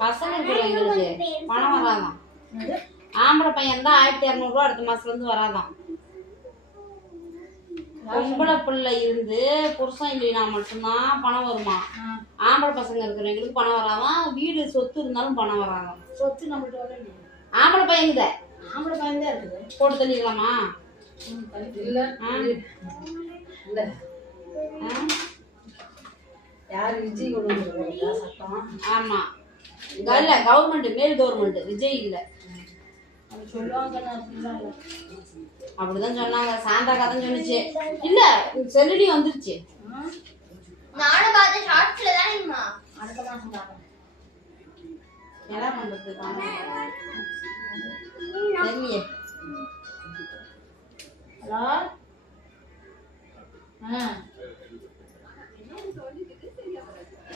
பசங்க எங்களுக்கு பணம் வராதான். ஆம்பளை பையன் தான் 1200 ரூபா அடுத்த மாசத்துல இருந்து வராதான். பொம்பளை பிள்ளை இருந்து புருஷன் இல்லைனா மட்டும்தான் பணம் வருமா. ஆம்பளை பசங்க இருக்கிறவங்களுக்கு பணம் வராதான். வீடு சொத்து இருந்தாலும் பணம் வராதான். சொத்து நம்மள்ட்ட வர இல்லையா? ஆம்பளை பையன் தான் இருக்குது. போட்டு தள்ளிடலாமா? இல்ல இல்ல யாரு விஜய் கொண்டு வந்துருக்கா சட்டம்? ஆமா இல்ல கவர்மெண்ட், மேல் கவர்மெண்ட், விஜய் இல்ல. சொல்லுவாங்க அப்படிதான் சொன்னாங்க. சாந்தா கதை சொன்னிச்சு. இல்ல செல்லடி வந்துருச்சு. நானும் பார்த்தேன் ஷார்ட்ஸ்ல தானேம்மா. அடுத்த மாசம் பாருங்க என்ன பண்றது தெரியலையே. ஹலோ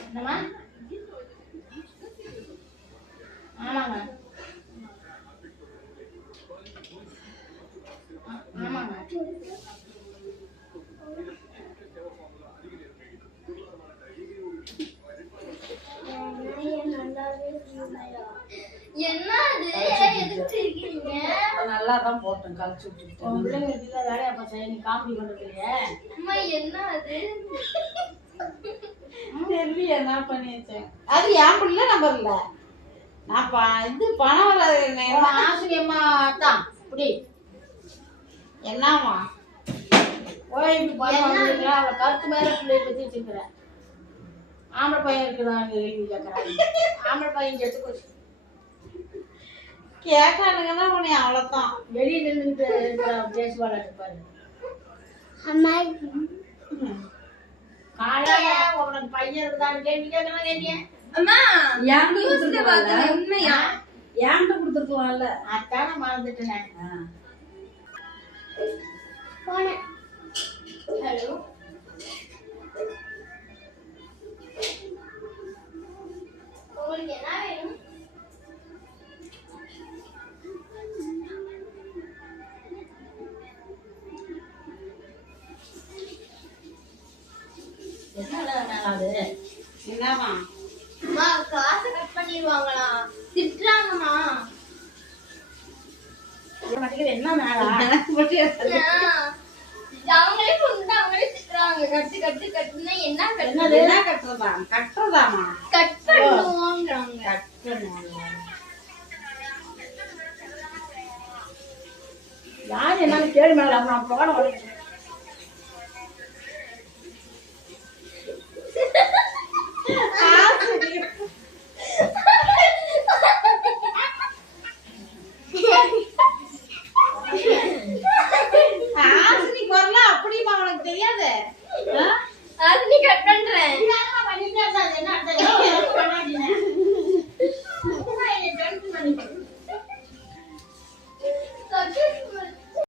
என்னம்மா? ஆமாங்க ஆமாங்க. என்ன எதுக்கு இருக்கீங்க? நல்லா தான் போட்டேன் கழிச்சு விட்டுட்டேன். பிள்ளைங்க வீட்டுல வேலையா போச்சா? நீ காமெடி பண்றதுலையே அம்மா என்ன அது தெரியல என்ன பண்ணி வச்சேன். அது என் பிள்ளை நம்பர் இல்ல. நான் இது பணம் வராது. ஆசிரியம்மா தான் இப்படி என்னவா ஓய்வு பண்ணுவாங்க. அவளை கருத்து மேல பிள்ளைய பத்தி வச்சிருக்கிறேன். ஆம்பளை பையன் இருக்கிறாங்க கேட்கறாங்க. ஆம்பளை பையன் செத்து போச்சு கேட்கறானுங்கன்னா உன்னை அவ்வளவுதான். வெளியே நின்றுட்டு பேசுவாள் பாரு. காலையில உனக்கு பையன் இருக்குதான்னு கேள்வி கேட்கணும். கேட்டிய அம்மா நியூஸ்ல பார்த்தேன் உண்மையா? ஏன்ட்ட கொடுத்துருக்கலாம்ல. அதான மறந்துட்டேன். போனேன். ஹலோ உங்களுக்கு என்ன வேணும்? என்னவா அம்மா காசை கட் பண்ணிடுவாங்களா? திட்டுறாங்கம்மா. என்ன மேலா அவங்களே கொண்டு அவங்களே திட்டுறாங்க. கட்டு கட்டு கட்டுன்னா என்ன கட்டுறது? என்ன கட்டுறதா? கட்டுறதாமா? கட் பண்ணுவோங்கிறாங்க. யாரு என்னன்னு கேள்வி மேல நான் போன உடனே ஆ